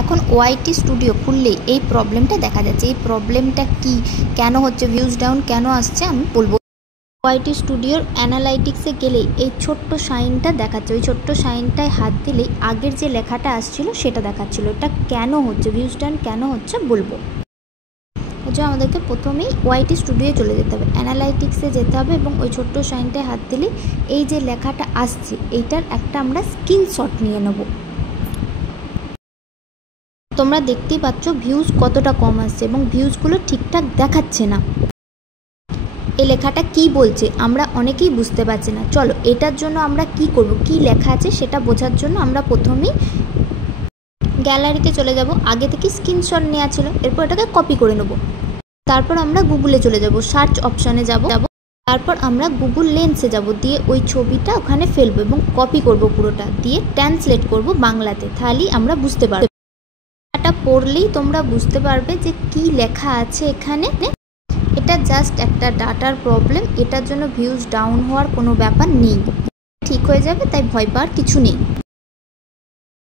এখন YT studio খুললেই এই প্রবলেমটা দেখা যাচ্ছে। এই প্রবলেমটা কি, কেন হচ্ছে, ভিউজ ডাউন কেন আসছে আমি বলবো। ওয়াইটি স্টুডিওর অ্যানালাইটিক্সে গেলেই এই ছোট্ট সাইনটা দেখাচ্ছে, ওই ছোট্ট সাইনটায় হাত দিলেই আগের যে লেখাটা আসছিল সেটা দেখাচ্ছিল। এটা কেন হচ্ছে, ভিউজ ডাউন কেন হচ্ছে বলবো। যে আমাদেরকে প্রথমেই ওয়াইটি স্টুডিও চলে যেতে হবে, অ্যানালাইটিক্সে যেতে হবে এবং ওই ছোট্ট সাইনটায় হাত দিলে এই যে লেখাটা আসছে এইটার একটা আমরা স্ক্রিনশট নিয়ে নেব। তোমরা দেখতেই পাচ্ছ ভিউজ কতটা কম আসছে এবং ভিউজগুলো ঠিকঠাক দেখাচ্ছে না। এই লেখাটা কি বলছে আমরা অনেকেই বুঝতে পারছি না। চলো এটার জন্য আমরা কি করব, কি লেখা আছে সেটা বোঝার জন্য আমরা প্রথমেই গ্যালারিতে চলে যাব। আগে থেকে স্ক্রিনশট নেওয়া ছিল, এরপর এটাকে কপি করে নেব। তারপর আমরা গুগলে চলে যাব, সার্চ অপশানে যাব। তারপর আমরা গুগল লেন্সে যাব, দিয়ে ওই ছবিটা ওখানে ফেলবো এবং কপি করব পুরোটা, দিয়ে ট্রান্সলেট করব বাংলাতে। তাহলেই আমরা বুঝতে পারবো। এটা পড়লেই তোমরা বুঝতে পারবে যে কি লেখা আছে এখানে। এটা জাস্ট একটা ডাটার প্রবলেম, এটার জন্য ভিউজ ডাউন হওয়ার কোনো ব্যাপার নেই, ঠিক হয়ে যাবে, তাই ভয় পাওয়ার কিছু নেই।